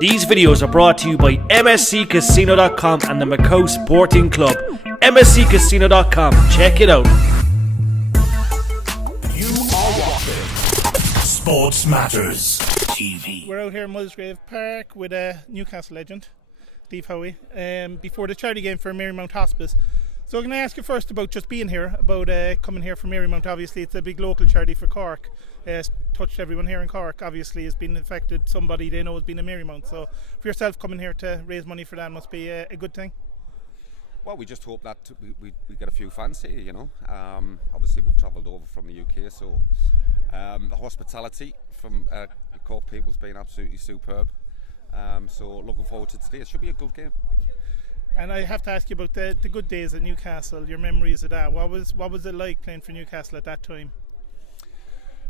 These videos are brought to you by MSCCasino.com and the Macau Sporting Club. MSCCasino.com, check it out. You are watching Sports Matters TV. We're out here in Musgrave Park with a Newcastle legend, Steve Howey, before the charity game for Marymount Hospice. So can I ask you first about just being here, about coming here for Marymount? Obviously it's a big local charity for Cork. It's touched everyone here in Cork, obviously has been affected, somebody they know has been in Marymount. So for yourself coming here to raise money for that must be a good thing. Well, we just hope that we get a few fans here, you know. Obviously we've travelled over from the UK, so the hospitality from the Cork people's been absolutely superb. So looking forward to today. It should be a good game. And I have to ask you about the good days at Newcastle, your memories of that. What was it like playing for Newcastle at that time?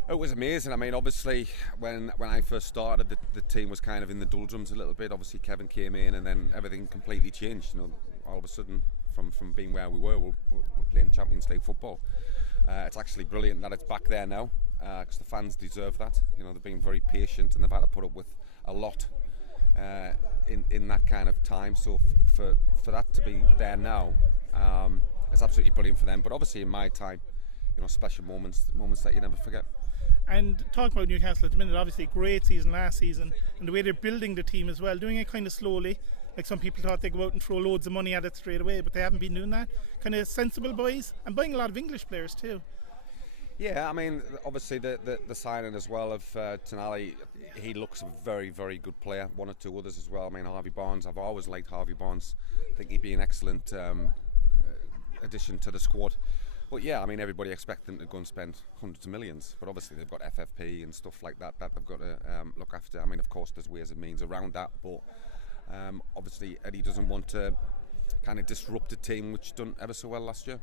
It was amazing. I mean, obviously, when I first started, the team was kind of in the doldrums a little bit. Obviously, Kevin came in, and then everything completely changed. You know, all of a sudden, from being where we were, we're playing Champions League football. It's actually brilliant that it's back there now, because the fans deserve that. You know, they've been very patient, and they've had to put up with a lot in that kind of time. So for that to be there now, it's absolutely brilliant for them. But obviously, in my time, you know, special moments that you never forget. And talk about Newcastle at the minute, obviously great season last season, and the way they're building the team as well, doing it kind of slowly. Like some people thought they'd go out and throw loads of money at it straight away, but they haven't been doing that. Kind of sensible boys, and buying a lot of English players too. Yeah, I mean, obviously the signing as well of Tonali, he looks a very, very good player. One or two others as well. I mean, Harvey Barnes, I've always liked Harvey Barnes. I think he'd be an excellent addition to the squad. But yeah, I mean, everybody expects them to go and spend hundreds of millions. But obviously they've got FFP and stuff like that they've got to look after. I mean, of course, there's ways and means around that. But obviously Eddie doesn't want to kind of disrupt a team which done ever so well last year.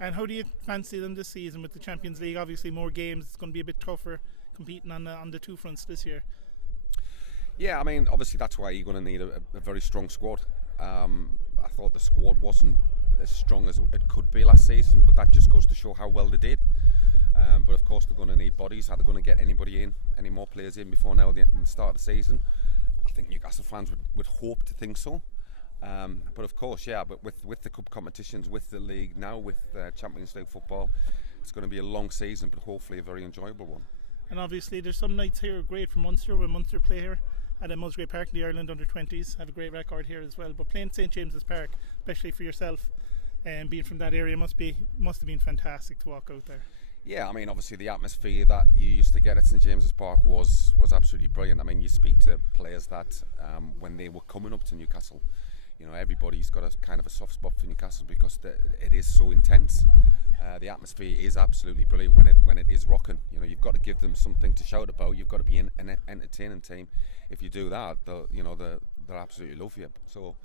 And how do you fancy them this season with the Champions League? Obviously more games, it's going to be a bit tougher competing on the two fronts this year. Yeah, I mean, obviously that's why you're going to need a very strong squad. I thought the squad wasn't as strong as it could be last season, but that just goes to show how well they did. But of course they're going to need bodies. How they're going to get any more players in before now the start of the season? I think Newcastle fans would hope to think so. But of course, yeah, but with the cup competitions, with the league, now with Champions League football, it's going to be a long season, but hopefully a very enjoyable one. And obviously there's some nights here great for Munster, when Munster play here at Musgrave Park, the Ireland under-20s, have a great record here as well. But playing St James's Park, especially for yourself, and being from that area, must have been fantastic to walk out there. Yeah, I mean, obviously the atmosphere that you used to get at St James's Park was absolutely brilliant. I mean, you speak to players that when they were coming up to Newcastle, you know, everybody's got a kind of a soft spot for Newcastle because it is so intense. The atmosphere is absolutely brilliant when it is rocking. You know, you've got to give them something to shout about. You've got to be an entertaining team. If you do that, they'll absolutely love you. So,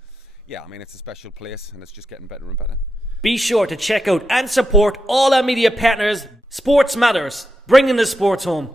yeah, I mean, it's a special place and it's just getting better and better. Be sure to check out and support all our media partners. Sports Matters, bringing the sports home.